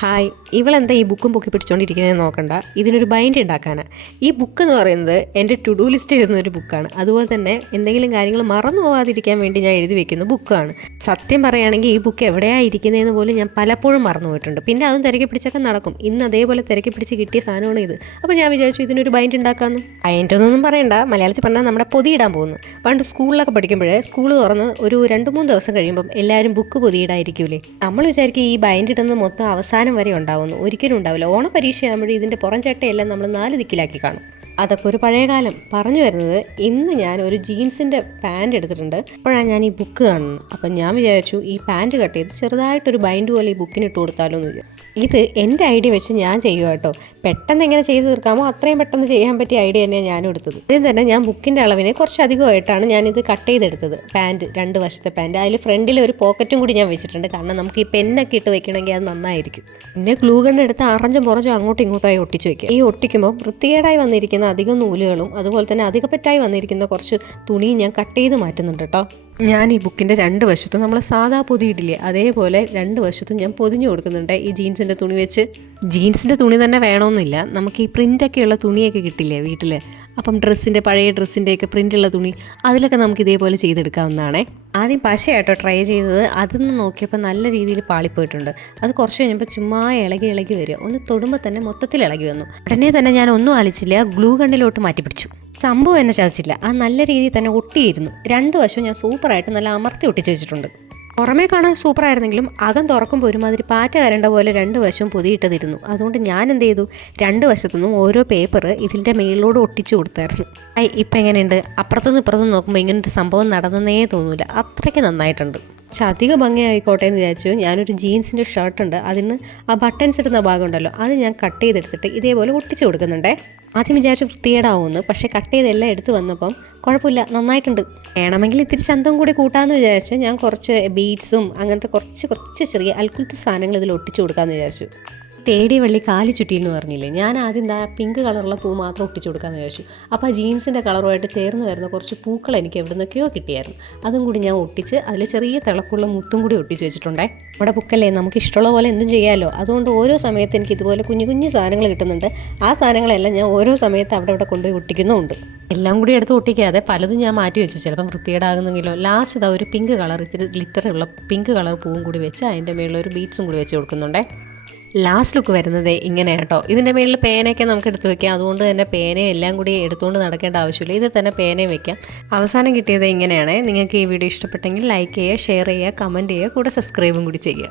Hi, ഇവളെന്താ ഈ ബുക്കും പൊക്കി പിടിച്ചുകൊണ്ടിരിക്കുന്നതെന്ന് നോക്കണ്ട. ഇതിനൊരു ബൈൻഡ് ഉണ്ടാക്കാനാണ്. ഈ ബുക്ക് എന്ന് പറയുന്നത് എൻ്റെ ടു ഡു ലിസ്റ്റ് എഴുതുന്ന ഒരു ബുക്കാണ്. അതുപോലെ തന്നെ എന്തെങ്കിലും കാര്യങ്ങൾ മറന്നു പോകാതിരിക്കാൻ വേണ്ടി ഞാൻ എഴുതി വെക്കുന്ന ബുക്കാണ്. സത്യം പറയുകയാണെങ്കിൽ ഈ ബുക്ക് എവിടെയാണ് ഇരിക്കുന്നതെന്ന് പോലും ഞാൻ പലപ്പോഴും മറന്നു പോയിട്ടുണ്ട്. പിന്നെ അതും തിരക്കി പിടിച്ചൊക്കെ നടക്കും. ഇന്ന് അതേപോലെ തിരക്കി പിടിച്ച് കിട്ടിയ സാധനമാണ് ഇത്. അപ്പോൾ ഞാൻ വിചാരിച്ചു ഇതിനൊരു ബൈൻഡ് ഉണ്ടാക്കാമെന്ന്. ബൈൻഡൊന്നും പറയണ്ട, മലയാളത്തിൽ പറഞ്ഞാൽ നമ്മുടെ പൊതിയിടാൻ പോകുന്നു. പണ്ട് സ്കൂളിലൊക്കെ പഠിക്കുമ്പോഴേ സ്കൂൾ തുറന്ന് ഒരു 2-3 ദിവസം കഴിയുമ്പം എല്ലാവരും ബുക്ക് പൊതിയിടായിരിക്കൂലേ. നമ്മൾ വിചാരിക്കും ഈ ബൈൻഡ് ഇടുന്നത് മൊത്തം അവസാനം വരെ ഉണ്ടാവുന്നു. ഒരിക്കലും ഉണ്ടാവില്ല. ഓണപരീക്ഷയാകുമ്പോഴേ ഇതിൻ്റെ പുറം ചട്ടയെല്ലാം നമ്മൾ 4 ദിക്കിലാക്കി കാണും. അതൊക്കെ ഒരു പഴയ കാലം. പറഞ്ഞു വരുന്നത്, ഇന്ന് ഞാൻ ഒരു ജീൻസിൻ്റെ പാൻറ് എടുത്തിട്ടുണ്ട്. അപ്പോഴാണ് ഞാൻ ഈ ബുക്ക് കാണുന്നത്. അപ്പം ഞാൻ വിചാരിച്ചു ഈ പാൻറ് കട്ട് ചെയ്ത് ചെറുതായിട്ടൊരു ബൈൻഡ് പോലെ ഈ ബുക്കിന് ഇട്ട് കൊടുത്താലോ എന്ന് വിചാരിച്ചു. ഇത് എൻ്റെ ഐഡിയ വെച്ച് ഞാൻ ചെയ്യുക കേട്ടോ. പെട്ടെന്ന് എങ്ങനെ ചെയ്ത് തീർക്കാമോ അത്രയും പെട്ടെന്ന് ചെയ്യാൻ പറ്റിയ ഐഡിയ തന്നെയാണ് ഞാനും എടുത്തത്. ഇതിന് തന്നെ ഞാൻ ബുക്കിൻ്റെ അളവിനെ കുറച്ച് അധികമായിട്ടാണ് ഞാനിത് കട്ട് ചെയ്തെടുത്തത്. പാൻറ് 2 വശത്തെ പാൻറ്, അതിൽ ഫ്രണ്ടിൽ ഒരു പോക്കറ്റും കൂടി ഞാൻ വെച്ചിട്ടുണ്ട്. കാരണം നമുക്ക് ഈ പെന്നൊക്കെ ഇട്ട് വെക്കണമെങ്കിൽ അത് നന്നായിരിക്കും. പിന്നെ ഗ്ലൂ ഗണ്ണ് എടുത്ത് അറഞ്ചും പുറഞ്ചും അങ്ങോട്ടും ഇങ്ങോട്ടായി ഒട്ടിച്ച് വയ്ക്കുക. ഈ ഒട്ടിക്കുമ്പോൾ വൃത്തികേടായി വന്നിരിക്കുന്ന അധികം നൂലുകളും അതുപോലെ തന്നെ അധികപ്പറ്റായി വന്നിരിക്കുന്ന കുറച്ച് തുണിയും ഞാൻ കട്ട് ചെയ്ത് മാറ്റുന്നുണ്ട് കേട്ടോ. ഞാൻ ഈ ബുക്കിൻ്റെ 2 വശത്തും നമ്മൾ സാധാ പൊതിയിടില്ലേ അതേപോലെ 2 വശത്തും ഞാൻ പൊതിഞ്ഞു കൊടുക്കുന്നുണ്ട് ഈ ജീൻസിൻ്റെ തുണി വെച്ച്. ജീൻസിൻ്റെ തുണി തന്നെ വേണമെന്നില്ല, നമുക്ക് ഈ പ്രിൻ്റൊക്കെയുള്ള തുണിയൊക്കെ കിട്ടില്ലേ വീട്ടിൽ. അപ്പം പഴയ ഡ്രസ്സിൻ്റെയൊക്കെ പ്രിൻ്റുള്ള തുണി അതിലൊക്കെ നമുക്ക് ഇതേപോലെ ചെയ്തെടുക്കാവുന്നതാണേ. ആദ്യം പശയായിട്ടോ ട്രൈ ചെയ്തത്. അതൊന്ന് നോക്കിയപ്പോൾ നല്ല രീതിയിൽ പാളിപ്പോയിട്ടുണ്ട്. അത് കുറച്ച് കഴിഞ്ഞപ്പോൾ ചുമ്മാ ഇളകി വരിക. ഒന്ന് തൊടുമ്പോൾ തന്നെ മൊത്തത്തിൽ ഇളകി വന്നു. ഉടനെ തന്നെ ഞാൻ ഒന്നും ആലിച്ചില്ല, ഗ്ലൂ ഗണ്ണിലോട്ട് മാറ്റി പിടിച്ചു. സംഭവം എന്നെ ചതച്ചില്ല, ആ നല്ല രീതിയിൽ തന്നെ ഒട്ടിയിരുന്നു. 2 വശവും ഞാൻ സൂപ്പറായിട്ട് നല്ല അമർത്തി ഒട്ടിച്ച് വെച്ചിട്ടുണ്ട്. പുറമേ കാണാൻ സൂപ്പറായിരുന്നെങ്കിലും അകം തുറക്കുമ്പോൾ ഒരുമാതിരി പാറ്റ കരണ്ട പോലെ 2 വശവും പൊതിയിട്ടതിരുന്നു. അതുകൊണ്ട് ഞാൻ എന്ത് ചെയ്തു, 2 വശത്തുനിന്നും ഓരോ പേപ്പർ ഇതിൻ്റെ മേളിലോട് ഒട്ടിച്ചു കൊടുത്തായിരുന്നു. ഇപ്പം എങ്ങനെയുണ്ട്? അപ്പുറത്തുനിന്ന് ഇപ്പുറത്തുനിന്ന് നോക്കുമ്പോൾ ഇങ്ങനൊരു സംഭവം നടന്നേ തോന്നൂല, അത്രയ്ക്ക് നന്നായിട്ടുണ്ട്. അധിക ഭംഗിയായിക്കോട്ടെ എന്ന് വിചാരിച്ചു ഞാനൊരു ജീൻസിൻ്റെ ഷർട്ടുണ്ട്, അതിന് ആ ബട്ടൺസ് ഇടുന്ന ഭാഗം ഉണ്ടല്ലോ അത് ഞാൻ കട്ട് ചെയ്തെടുത്തിട്ട് ഇതേപോലെ ഒട്ടിച്ചു കൊടുക്കുന്നുണ്ടേ. ആദ്യം വിചാരിച്ചു വൃത്തികേടാവുമെന്ന്, പക്ഷേ കട്ട് ചെയ്തെല്ലാം എടുത്ത് വന്നപ്പം കുഴപ്പമില്ല, നന്നായിട്ടുണ്ട്. വേണമെങ്കിൽ ഇത്തിരി ചന്തം കൂടി കൂട്ടാമെന്ന് വിചാരിച്ച് ഞാൻ കുറച്ച് ബീഡ്സും അങ്ങനത്തെ കുറച്ച് ചെറിയ അൽക്കുലത്തെ സാധനങ്ങൾ ഇതിൽ ഒട്ടിച്ചു കൊടുക്കാമെന്ന് വിചാരിച്ചു. തേടിയ വള്ളി കാലി ചുറ്റിയിൽ എന്ന് പറഞ്ഞില്ലേ, ഞാൻ ആദ്യം പിങ്ക് കളറുള്ള പൂ മാത്രം ഒട്ടിച്ചു കൊടുക്കാമെന്ന് വിചാരിച്ചു. അപ്പോൾ ആ ജീൻസിൻ്റെ കളറുമായിട്ട് ചേർന്ന് വരുന്ന കുറച്ച് പൂക്കൾ എനിക്ക് എവിടെ നിന്നൊക്കെയോ കിട്ടിയായിരുന്നു. അതും കൂടി ഞാൻ ഒട്ടിച്ച് അതിൽ ചെറിയ തിളക്കുള്ള മുത്തും കൂടി ഒട്ടിച്ച് വെച്ചിട്ടുണ്ടേ. നമ്മുടെ ബുക്കല്ലേ, നമുക്ക് ഇഷ്ടമുള്ള പോലെ എന്തും ചെയ്യാമല്ലോ. അതുകൊണ്ട് ഓരോ സമയത്ത് എനിക്ക് ഇതുപോലെ കുഞ്ഞു സാധനങ്ങൾ കിട്ടുന്നുണ്ട്. ആ സാധനങ്ങളെല്ലാം ഞാൻ ഓരോ സമയത്ത് അവിടെ കൊണ്ടുപോയി ഒട്ടിക്കുന്നുമുണ്ട്. എല്ലാം കൂടി എടുത്ത് ഒട്ടിക്കാതെ പലതും ഞാൻ മാറ്റി വെച്ചു, ചിലപ്പം വൃത്തികേടാകുന്നെങ്കിലോ. ലാസ്റ്റ് ഇതാ ഒരു പിങ്ക് കളർ, ഇത്തിരി ഗ്ലിറ്ററുള്ള പിങ്ക് കളർ പൂവും കൂടി വെച്ച് അതിൻ്റെ മേളിൽ ഒരു ബീഡ്സും കൂടി വെച്ച് കൊടുക്കുന്നുണ്ടേ. ലാസ്റ്റ് ലുക്ക് വരുന്നത് ഇങ്ങനെയാണ് കേട്ടോ. ഇതിൻ്റെ മേളിൽ പേനയൊക്കെ നമുക്ക് എടുത്ത് വെക്കാം, അതുകൊണ്ട് തന്നെ പേനയും എല്ലാം കൂടി എടുത്തുകൊണ്ട് നടക്കേണ്ട ആവശ്യമില്ല. ഇതിൽ തന്നെ പേനയും വെക്കാം. അവസാനം കിട്ടിയത് ഇങ്ങനെയാണ്. നിങ്ങൾക്ക് ഈ വീഡിയോ ഇഷ്ടപ്പെട്ടെങ്കിൽ ലൈക്ക് ചെയ്യുക, ഷെയർ ചെയ്യുക, കമൻറ്റ് ചെയ്യുക, കൂടെ സബ്സ്ക്രൈബും കൂടി ചെയ്യുക.